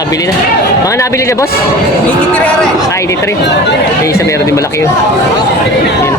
nabili na. Mga nabili na, boss? 83. Ay, 83. May isa meron din malaki yun. Yan.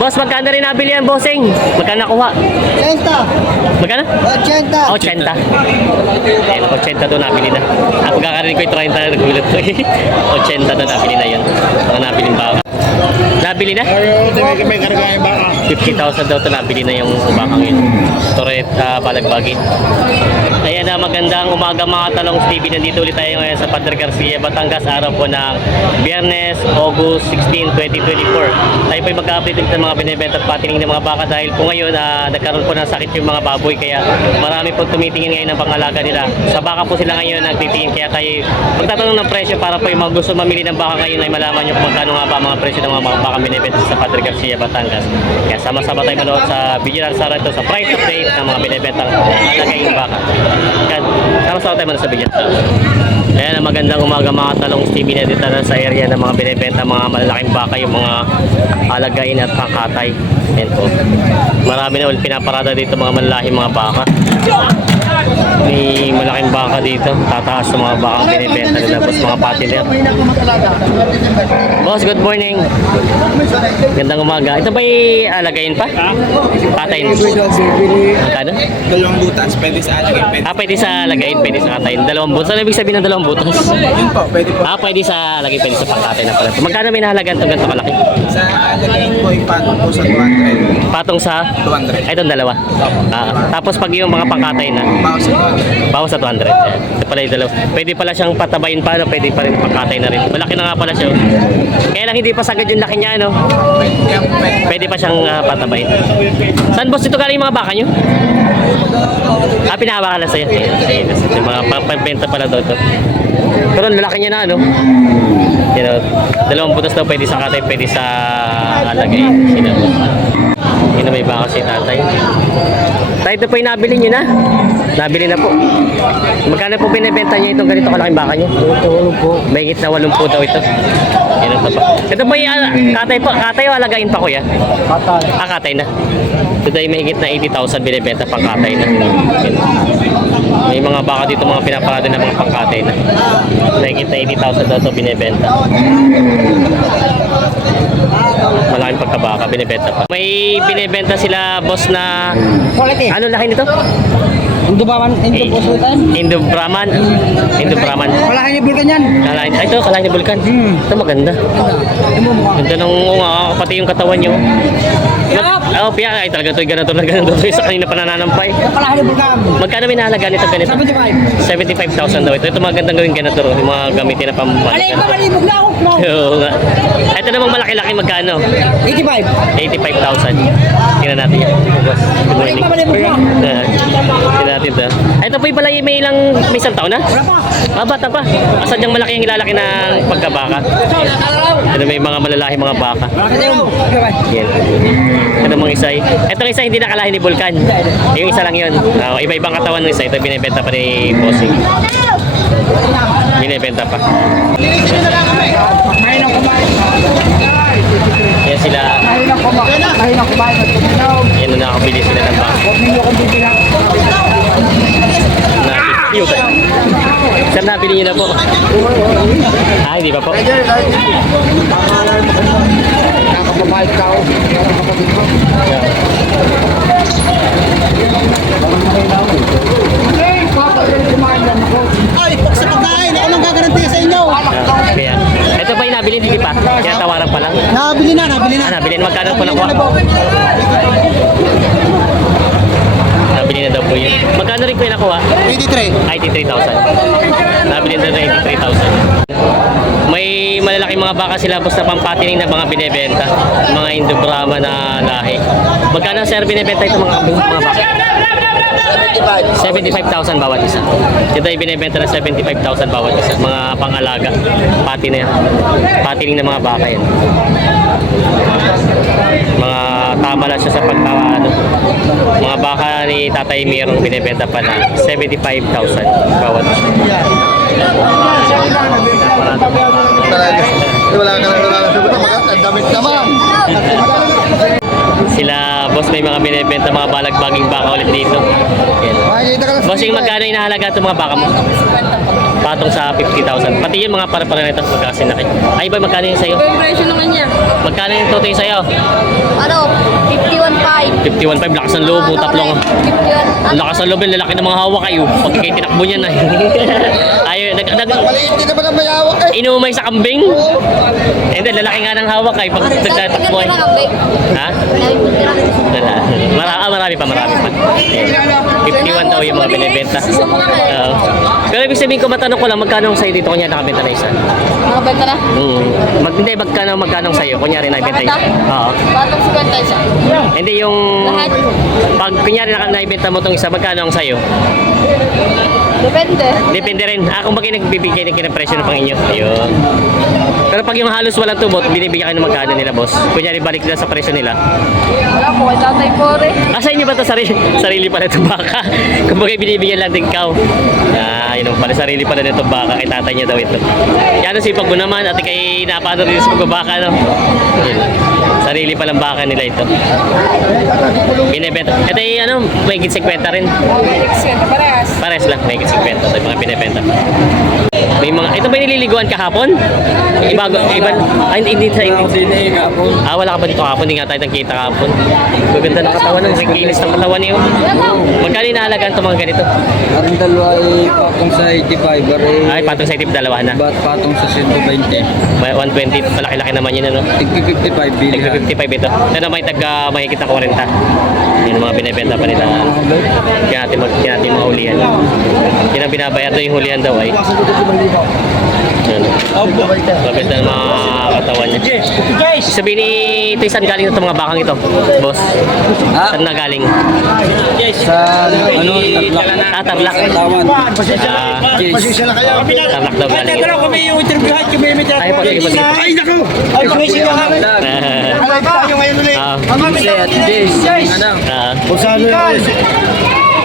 Boss, magkano rin nabili yan, bossing? Magkano nakuha? 80. Magkano? 80. 80. Ayan, 80 doon nabili na. Ang pagkakarinig ko yung 30 na nagulat ko. 80 doon nabili na yun. Mga nabiling baka. Nabili na? May karagayan baka. 50,000 daw ito nabili na yung bakang yun. Toret, Balagbagin. Ayan na, magandang umaga mga talong TV. Nandito ulit tayo ngayon sa Padre Garcia, Batangas. Araw po ng Biyernes, August 16, 2024. Tayo po yung mag-update ulit ng mga binibenta at patining ng mga baka dahil po ngayon nagkaroon po ng sakit yung mga baboy. Kaya marami po tumitingin ngayon ng pangalaga nila. Sa baka po sila ngayon nagtitingin. Kaya tayo magtatanong ng presyo para po yung mga gusto mamili ng baka ngayon ay malaman nyo kung magkano nga ba mga presyo ng mga baka binibenta sa Padre Garcia, Batangas. Kaya sama-sama tayo manood sa video na sa ito sa price update ng mga binibentang alagaing baka. Yan, sama-sama tayo manood sa video. Ayan, magandang umaga mga talong TV na dito sa area ng mga binibenta, mga malalaking baka, yung mga alagain at pangkatay. Yan po. Marami na ulit pinaparada dito mga malalaking mga baka. May malaking baka dito. Tataas sa mga bakang binibenta nila. Tapos mga patiner. Boss, good morning. Gandang umaga. Ito ba alagayin pa? Katayin. Magkano? Dalawang butas, pwede sa alagay. Pwede sa alagayin, pwede sa katayin. Dalawang butas. Ano ibig sabihin ng dalawang butas? Yun po, pwede po. Pwede sa alagayin, pwede sa pangkatay na pala. Magkano may nahalagaan itong ganito kalaki? Sa alagay po, ipatong po sa 200. Patong sa? 200. Ay, itong dalawa. Tapos pag yung mga pangkatay na, Bawas sa 200. bawas sa 200. Ito pala yung dalawa. Pwede pala siyang patabayin pa, no? Pwede pa rin pangkatay na rin. Malaki na nga pala siya. Kaya lang hindi pa sagad yung laki niya, no? Yan po, pwede. Pwede pa siyang patabayin. Saan boss ito galing yung mga baka nyo? Pinahaba ka lang sa'yo. Yung mga pagbenta pala daw ito. Pero lalaki niya na, ano? You know, dalawang butas daw pwede sa katay, pwede sa alagay. Yun na may baka si tatay. Tayo ito po yung nabili nyo na. Nabili na po. Magkano po binibenta niyo itong ganito kalaking baka nyo? May higit na 80 daw ito. Yan ito pa. Ito po yung katay po. Katay o alagayin pa kuya? Patay. Katay na. Ito ay may higit na 80,000 binibenta pang katay na. Yan. May mga baka dito mga pinaparada na mga pangkatay na. May higit na 80,000 daw ito binibenta. Malaking pagkabaka binibenta pa. May binibenta sila boss na Quality. ano laki nito? Indo-Brahman. Indo-Brahman. Indo-Brahman. Kalahin niyo bulkan yan. Kalahin, ito kalahin ni Vulcan. Ito maganda. Ganda ng pati yung katawan niyo. Piyak. Ay talaga ito ganito na ganito sa kanina pa nananampay. Kalahin niyo bulkan. Magkano may nahalaga nito ganito? 75,000 daw ito. Ito magandang gawin ganito rin. Yung mga gamitin na pambalik. Alay pa, malibog na ako. Oo nga. Ito namang malaki-laki magkano? 85. 85,000. Tingnan natin yan. Boss, good Alay morning. pa, malibog na. Tingnan natin ito. Ito po yung pala may isang taon na? Wala pa. Bata pa. Sadyang malaki ang ilalaki ng pagkabaka. Ito may mga malalaki mga baka. Yan. Ito mga isa. Itong isa hindi nakalahin ni Vulcan. Yung isa lang yun. Iba-ibang katawan ng isa. Ito binibenta pa ni Bossing. Binibenta pa. Mahinang kumain. Yan sila. Mahinang kumain. Yan na nakabili sila ng baka. Huwag ninyo kong bibilang. Sir, nabili niyo na po. Hindi pa po. Nakapamahit ka ako. Ay, pag sa pagkain, ako nang gagarantiya sa inyo. Kaya. Ito ba yung nabili? Hindi pa. Kaya tawaran pa lang. Nabili na. Nabili na. Magkano po nakuha? Nabili na daw po yun. Magkano rin po yung nakuha? 83. 83,000. Nabili na rin 83,000. May malalaking mga baka sila basta pampatining na mga binibenta. Mga Indo-Brahman na lahi. Magkano sir binibenta ito mga baka? 75,000 bawat isa. Ito ay binibenta na 75,000 bawat isa. Mga pangalaga. Pati na yan. Patining na mga baka yan. Mga tama lang siya sa pagkaano. Mga baka ni Tatay Mirong binibenta pa na 75,000 bawat isa. Wala ka lang ang damit naman. Sila boss may mga binibenta mga balagbaging baka ulit dito. Yan. Bossing magkano yung nahalaga itong mga baka mo? Patong sa 50,000. Pati yung mga para-para nito, magkakasin na kayo. Ay ba, magkano yung sa'yo? Ito yung presyo naman niya. Magkano yung tutoy sa'yo? Ano? 51.5. 51.5, lakas ng loob, tatlong. 51. Ang lakas ng loob, yung lalaki ng mga hawak kayo. Pag kayo tinakbo niyan ay. Ayaw, Maliit din naman ang mayawak eh. inumay sa kambing. Hindi, lalaki nga ng hawak kayo pag nagtatakbo ay. Ha? Marami pa. Ayan. 51 daw yung mga binibenta. Oo. Pero ibig sabihin ko, matanong ko lang, magkano ang sa'yo dito kunya nakabenta na isa? Mga benta na? Hindi, magkano ang sa'yo? Kunyari nakibenta isa. Oo. Batang 50 isa. Hindi yung... Lahat? Pag kunyari nakibenta mo itong isa, magkano ang sa'yo? Depende. Depende rin. Kung bakit nagbibigay ng kinapresyo ng Panginoon. Ayun. Pero pag yung halos walang tubot, binibigyan kayo ng magkano nila, boss? Kunyari, balik na sa presyo nila. Wala po, kay Tatay Pore. Sa inyo ba ito sarili pala itong baka? Kung bakit binibigyan lang din ikaw. Yun ang pala, sarili pala nito baka. Kay tatay niya daw ito. Yan ang sipag mo naman. At kay napano rin sa pagbabaka, no? Yun. Sarili palang baka nila ito. Binibenta. Ito ay may higit 50 rin. Parehas. Pares lang, may higit 50. Ito yung mga binibenta. May mga, ito ba yung nililiguan kahapon? Iba, hindi sa hindi. Wala ka ba dito kahapon? Hindi nga tayo nagkita kahapon. Maganda ng katawan, ang kinis ng katawan niyo. Magkano inaalagaan itong mga ganito? Ang dalawa ay patong sa 85, Ay, patong sa itip, dalawa na. ba't patong sa 120? May 120, malaki-laki naman yun, ano? Tigpi 55 bilihan. Nag-55 ito. Ito may mahigit na 40. Yun ang mga binibenta pa nila. Kaya natin mga hulihan. Yun ang binabayad doon yung hulihan daw ay. Yun. Maganda ng mga katawan niya. Sabihin ni ito, saan galing ito mga bakang ito, boss? Ha? Saan na galing? Sa Tablak. Tarlac. Tawad. Pasensya na kayo. Tarlac daw galing ito. kami yung interviewhan, kami may Ay, po, sige, sige. Ay, naku! Ay, pakisig ka kami. Alive tayo ngayon ulit. Jay at Jay. Ano? Kung saan yun?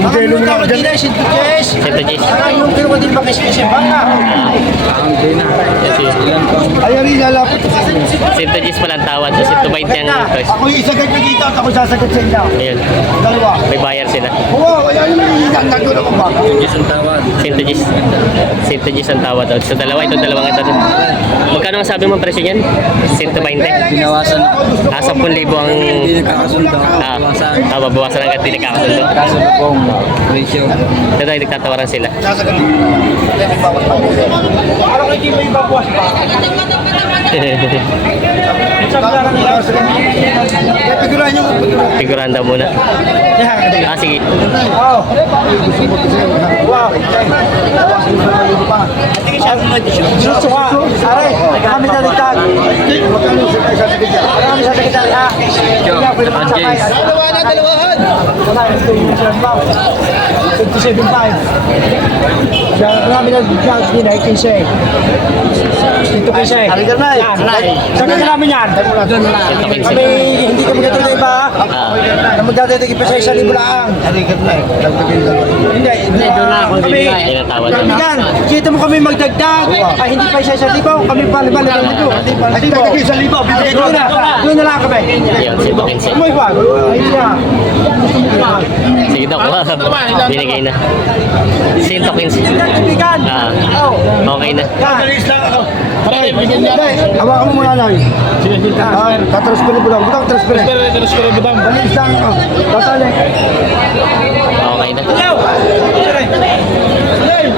Hindi Mga lumilang dyan. din ay si Jess. Sento Gis. Yung pero din ba kasi baka? Ang din na. Ilan pang Ay, ari, lalapit. Sento Gis pala ang tawad. So, 120 ang price. Ako yung isagad nyo dito at ako sasagot sa inyo. Ayun. Dalawa. May bayar sila. Oo, ayan yung nagdagdag ko ba? Jis ang tawad. Sento Gis. Sento Gis ang tawad. Sa dalawa, ito dalawang ito. Magkano ang sabi mo ang presyo niyan? 120. Binawasan. 10,000 ang... Hindi nagkakasundo. Babawasan ang hindi nagkakasundo. Kasundo pong ratio. Ito ay nagtatawaran sila. Sasagot. Bawat pa. Parang hindi mo ibabawas ba? Kaya figurahan nyo. Figurahan daw muna. Sige. Oo. Wow. Gusto ka. Are, kami na ligtag. Magkano sa sasagot niya? Kami sa sekretary ha. At Jay. Dalawa na, dalawahan. Wala, ito yung sila ba? 57.5. Kami na ligtag din ay 15. Dito 15. Halikan na eh. Sabi ka namin yan. Kami hindi kami katulad na iba. Na magdadagdag pa sa 1,000 lang. Halikan na eh. Dagdagin lang. Hindi, doon na ako. Kami, Yan ang tawad. yan, kita mo kami magdagdag. Ay, hindi pa isa 1,000. Kami pa lang dito. Ay, dagdagin sa libo. Bibigay ko na. Doon na lang kami. Yan, 115. Mo iba. Ay, siya. Sige daw. Binigay na. 115. Kaibigan. Okay na. Bilis lang ako. Hawakan mo muna lang. Tatransfer mo lang. Butang transfer. Bilis lang ako. Tatali. Okay na.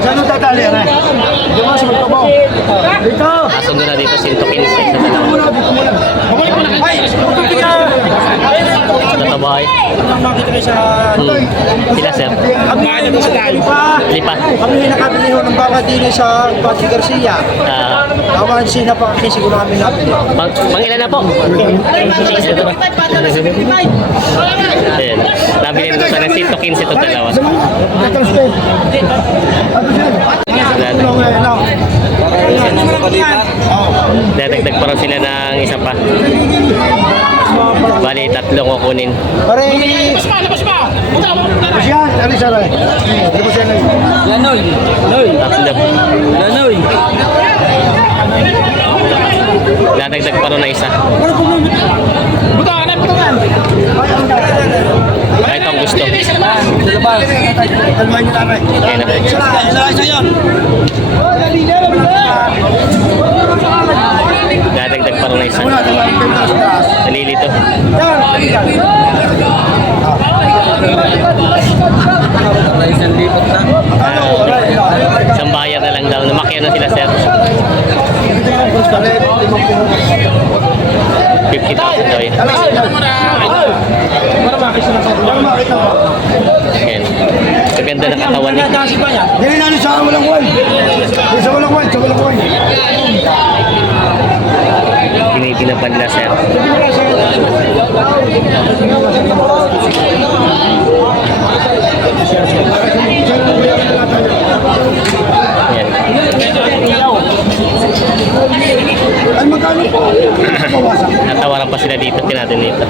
Saan ang tatali? Diyan mo sa magkabaw. Dito. Asundo na dito 115 sa dalawa. Ay, tutupi ka. Ito bahay. Nakita kayo sa... Sila sir. Kami ay pa. Lipa. Kami nakabili ho ng baka din sa Pati Garcia. Awan sina pa kasi siguro kami nabili. Mangilan na po. Ayan. Nabili na sa 115 itong dalawa. Transfer. Dadagdag pa raw sila ng isa pa. Bali, tatlong kukunin. Pare. Yan, ano siya rin? Di ba siya rin? Lanoy. Lanoy. Tatlo. Lanoy. Dadagdag pa raw na isa. Kahit ang gusto. Kalmahin niyo na rin. Ayan na po. Saan? Isang lipat na. Isang bayan na lang daw. Namakyan na sila, sir. 50,000 daw yun. Ayan. Kaganda ng katawan niya. Dili na sa walang wan. Sa walang wan, sa walang wan. Pinipinapan nila, sir. Ayan. Ay, magkano po? Bawasan. Natawaran pa sila dito. Tinatin dito.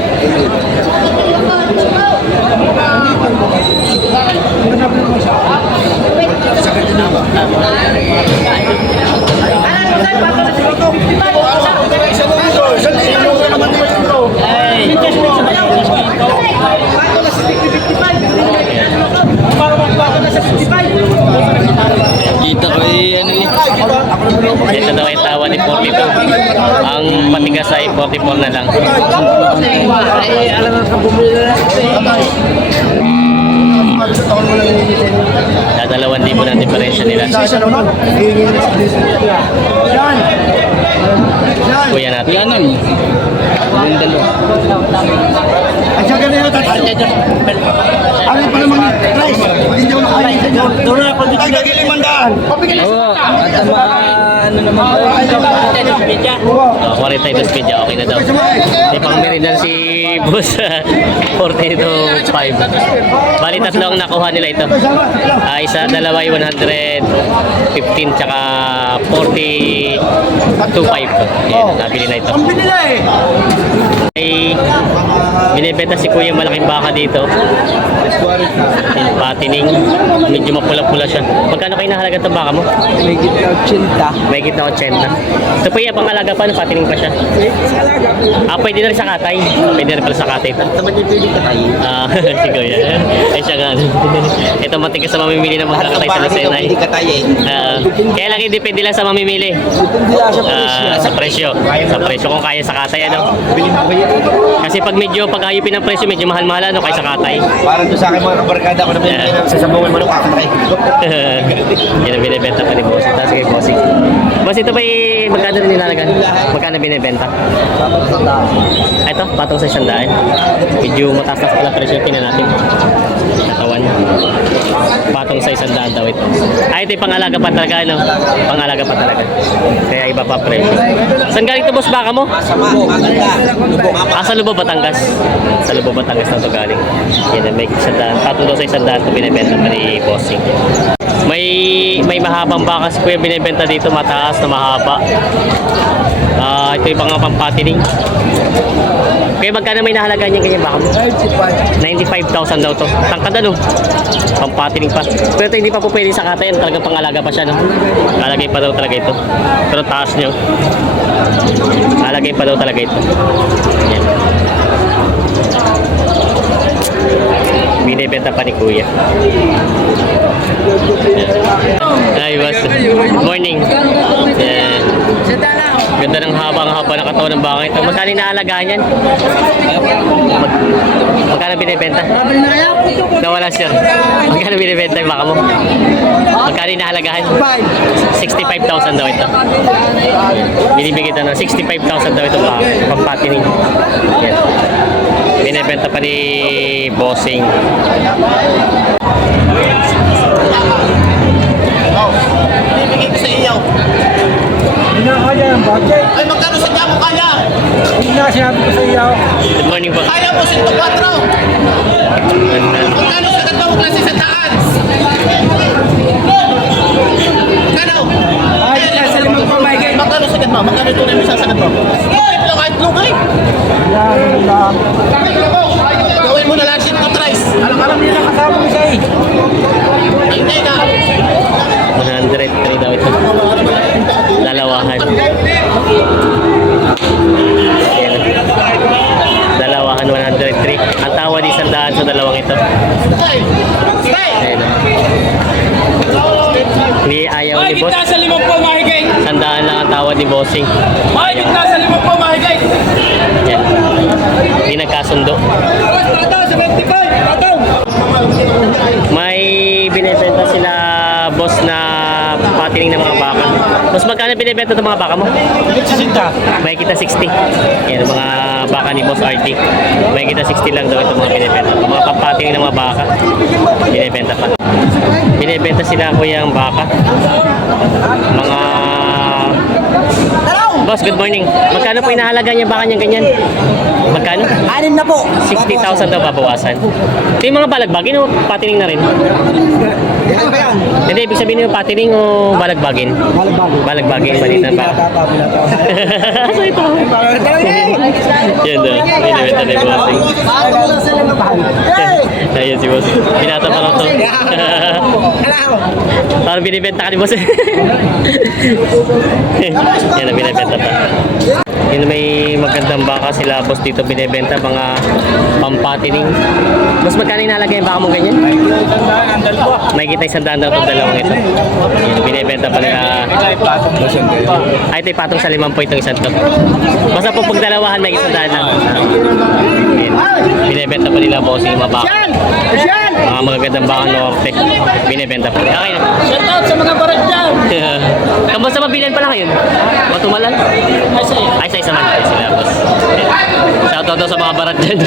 Kita ko ano eh. Ito daw ay tawa ni 42. Ang matigas ay 44 na lang. Dadalawan din mo ng diferensya nila. Yan. Yan. Kuya natin. Lanoy. Yung dalawa. Ay, siya ganun yung tatay. Ano pa naman yung price? Pag hindi ako makain sa inyo. Doon na ako dito. Ay, kagilimandaan. Oo. At ang mga ano naman po. Oh, 42 speed niya, okay na daw. May pang meridan si Boss 42.5. Bali tatlo ang nakuha nila ito. Isa, dalawa ay 115 tsaka 42.5. Yan, nabili na ito. Ang binila eh. Ay, binibenta si Kuya malaking baka dito. Yung patining. Medyo mapula-pula siya. Magkano kayo nahalaga itong baka mo? May gitna 80. May gitna 80. Ito po yung pangalaga pa, no? Patining pa siya. Pwede na rin sa katay. Pwede na rin pala sa katay ito. Tamat yung pili ka tayo. Si Kuya. Ay siya nga. Ito matigas sa mamimili ng mga kakatay sa Lucenay. Pili ka tayo eh. Kaya lang hindi pwede lang sa mamimili. Depende lang sa presyo. Sa presyo kung kaya sa katay, ano? Kasi pag medyo pag-ayupin ng presyo, medyo mahal-mahal, ano, kaya sa katay. Parang doon sa akin mga kabarkada ko na sasabungan mo ng kakatay. Yan ang binibenta pa ni Bossing. Tapos kay Bossing. Boss, ito ba magkano rin nilalagan? Magkano binibenta? Ito, patong sa 100. Medyo mataas pala presyo. Tingnan natin. Katawan. Patong sa 100 daw ito. Ito yung pangalaga pa talaga, ano? Pangalaga pa talaga. Kaya iba pa presyo. Saan galing ito, boss? Baka mo? Sa Lubog, Batangas. Sa Lubog, Batangas na ito galing. Yan, may 100. Patong daw sa 100 ito binibenta pa ni Bossing. May mahabang baka si Kuya binibenta dito, mataas na mahaba. Ito yung mga pampatining. Kaya magkano may nahalaga niya ganyan baka mo? 95,000 daw to. Tangkad ano? Pampatining pa. Pero ito hindi pa po pwede sa katayan. Talagang pangalaga pa siya, no? Lalagay pa daw talaga ito. Pero taas nyo. Lalagay pa daw talaga ito. Yan. Binibenta pa ni Kuya. Ay, boss. Morning. Yan. Ganda ng haba ng katawan ng baka ito. Magkano inaalagaan yan? Magkano binibenta? Nawala siya. Magkano binibenta yung baka mo? Magkano inaalagaan? 65,000 daw ito. Binibigay ito na 65,000 daw ito baka. Pampatining. Yan. Binibenta pa ni Bossing. Bibigay ko sa iyo. Hindi na kaya ang budget. Ay, magkano sa mo kaya? Hindi na sinabi ko sa iyo. Good morning po. Kaya mo, 104. Magkano sa mo klase sa taas? Magkano? Ay, nasa limang pamagay. Magkano sa mo? Magkano ito na yung sasagat mo? Ito kahit lumay. Yan lang. Gawin mo na lang sin to tries. Alam niyo na kasama ko siya eh. Hindi na. 103 daw ito. Dalawahan. Ayan. Dalawahan 103. Ang tawad 100 sa dalawang ito. Stay. Stay. Ayan. Hindi ayaw ni boss. Sa limang po mahigay. 100 lang ang tawad ni Bossing. Mahigit na sa limang po mahigay. Yan. Hindi nagkasundo. May binibenta sila boss na patining ng mga baka. Boss, magkano binibenta ng mga baka mo? May kita 60. Yan, mga baka ni Boss RT. May kita 60 lang daw ito mga binibenta. Mga pampatining ng mga baka. Binibenta pa. Binibenta sila kuya ang baka. Mga... Boss, good morning. Magkano po inahalaga niya baka niyang ganyan? Magkano? 6 na po. 60,000 daw babawasan. Ito yung mga balagbagin o patining na rin? Ano ba yan? Hindi, ibig sabihin yung patining o balagbagin? Malagbago. Balagbagin, maliit na ba? So ito. Yan daw, binibenta na yung bossing. Ayun si boss. Binata pa rin ito. Parang binibenta ka ni boss. Yan na binibenta pa. Yun, may magandang baka sila boss dito binibenta, mga pampatining. Boss, magkano inalagay yung baka mo ganyan? May kita 100 daw itong dalawang ito. Yun, binibenta pa nila. Ay, ito yung patong sa 5 po itong isang to. Basta po pag dalawahan may 100 lang. Yun, binibenta pa nila boss yung mga baka. Mga magagandang baka norte. Binibenta pa. Okay na. Shout out sa mga barat dyan. Kamusta mabilihan pala ngayon? Matumalan? Ay, sa isa man. Ay, sila boss. Shout out daw sa mga barat dyan.